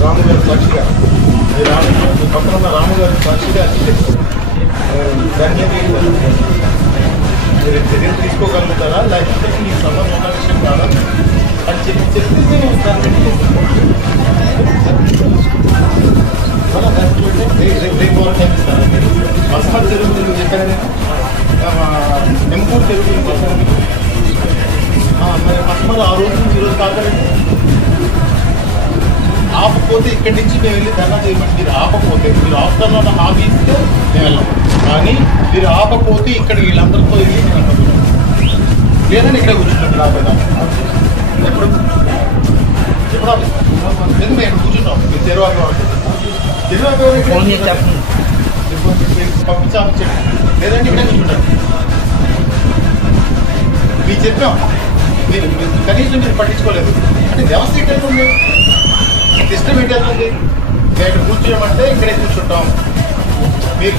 రాము గారి సాక్షిగా పక్కన ఉన్న రాము గారి సాక్షిగా దాన్ని మీరు చర్యలు తీసుకోగలుగుతారా లేకపోతే ఈ సంబంధం విషయం కాదా అని చెప్తే మేము దాన్ని రేపు వరకు కనిపిస్తాను మస్మర్ జరుగుతుంది చెప్పాను నెంపూర్ జరుగుతుంది మరి మస్మర్ ఆ రోజు నుంచి ఈరోజు కాదండి ఆపకపోతే ఇక్కడి నుంచి మేము వెళ్ళి ధర్నా చేయమని మీరు ఆపకపోతే మీరు ఆపుతున్న హామీ ఇస్తే మేము వెళ్ళాం కానీ మీరు ఆపకపోతే ఇక్కడ వీళ్ళందరితో వెళ్ళి నేను అనుకుంటున్నాను లేదని ఇక్కడే కూర్చుంటాం రాబోదా ఎప్పుడు ఎప్పుడు లేదు మేము ఇక్కడ కూర్చుంటాం మీరు పంపించామని చెప్పి లేదంటే ఇక్కడే కూర్చుంటాం మీరు చెప్పాం మీరు కనీసం మీరు పట్టించుకోలేదు అంటే వ్యవస్థ ఏంటంటుంది సిస్టమ్ ఏంటవుతుంది ఇక్కడ కూర్చోమంటే ఇక్కడే కూర్చుంటాం మీరు